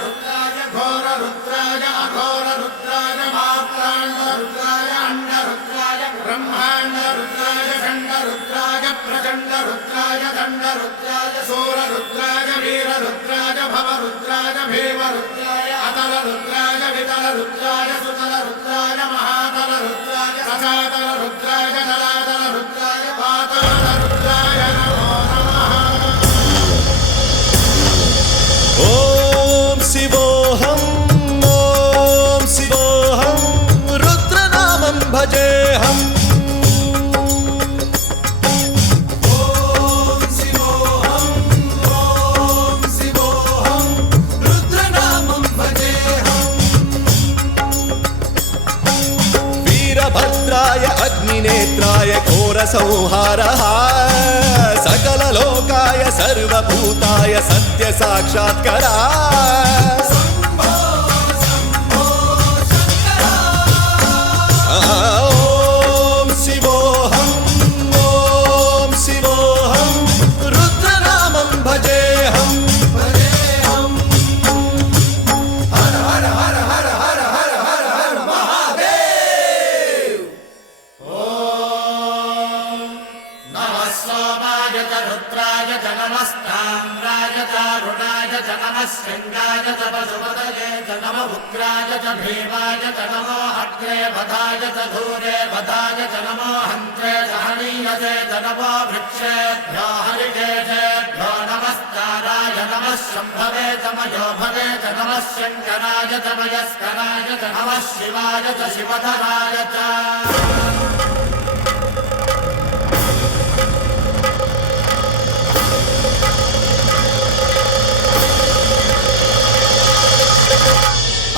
रुद्राय घोर रुद्राय अघोर रुद्राय मात्रांड रुद्राय अंड रुद्राय ब्रह्मांड रुद्राय खंड रुद्राय प्रचंड रुद्राय दंड रुद्राय सूर रुद्राय वीर रुद्राय भव रुद्राय भीम रुद्राय अतल रुद्राय वितल रुद्राय सुतल रुद्राय महातल रुद्राय रसातल रुद्राय जलातल रुद्राय पाताल रुद्राय नमो नमः। ओम शिवोऽहं रुद्रनामं भजेऽहम्। वीरभद्राय अग्निनेत्राय घोरसंहारः सकललोकाय सर्वभूताय सत्यसाक्षात्करा। ॐ शिवोऽहं रुद्रनामं भजेऽहम्। हर हर हर हर हर हर हर हर महादेव। नमः सोमाय च रुद्राय च नमस्ताम्राय च अरुणाय च नमः शृङ्गाय च पशुपतये च नमः उग्राय च भीमाय च नमो अग्रे वधाय च धूरे वधाय च नमो हन्त्रे च हनीयसे च नमो वृक्षेभ्यो हरिकेशेभ्यो नमस्काराय नमः शम्भवे च मयोभवे च नमः शङ्कराय च मयस्कराय च नमः शिवाय च शिवधराय च।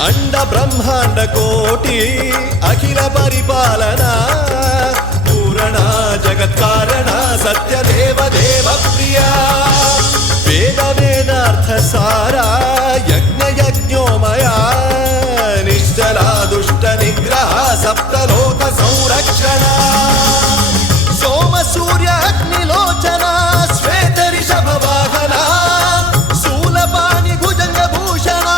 अंड ब्रह्मांड कोटि अखिल परिपालना पूरणा जगत्कारणा सत्यदेव देव प्रिया वेद वेदार्थ सारा यज्ञ यज्ञोमया निश्चला दुष्ट निग्रह सप्तलोक संरक्षणा सोम सूर्य अग्निलोचना श्वेत ऋषभ वाहना शूलपाणि भुजंग भूषणा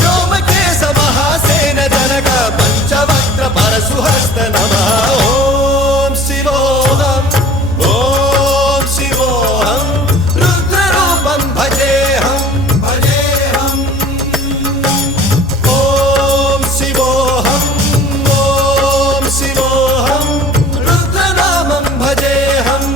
व्योमकेश महासेन जनक पंचवक्त्र परशुहस्त नमः। ओम शिवोऽहं रुद्ररूपं भजेऽहम्। ओम शिवोऽहं रुद्रनामं भजेऽहम्।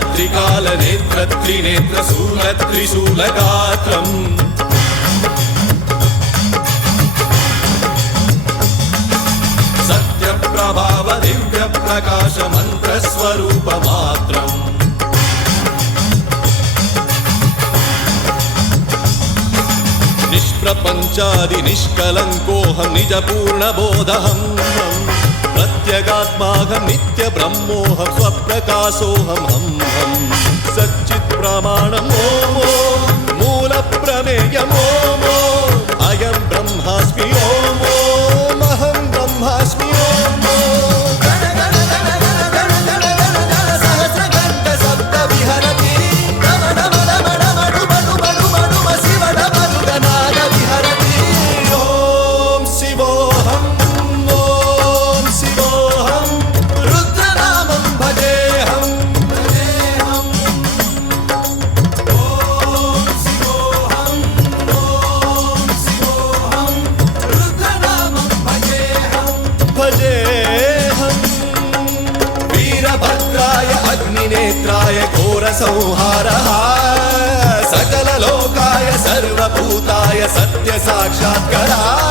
त्रिकाल नेत्र त्रिनेत्र शूल त्रिशूलगात्रम् सत्यप्रभाव दिव्य प्रकाश मंत्र स्वरूप मात्रम् निष्प्रपंचादि निष्कलंकोऽहं निज पूर्ण बोधहम् प्रत्यगात्माहं नित्य ब्रह्मोऽहं स्वप्रकाशोऽहं हम सच्चित् प्रमाणम् ओम मूल प्रमेयम् ओम अयं ब्रह्मास्मि ओम अहं ब्रह्मास्मि ओम सहस्रघण्ट शब्द विहरति नम नम नम नम डुम डुम डुम डुम शिव नम नाद विहरति। ओम शिवोऽहं रुद्रनामं भजेऽहम्। ओम शिवोऽहं संहारः सकललोकाय सर्वभूताय सत्य साक्षात्कारः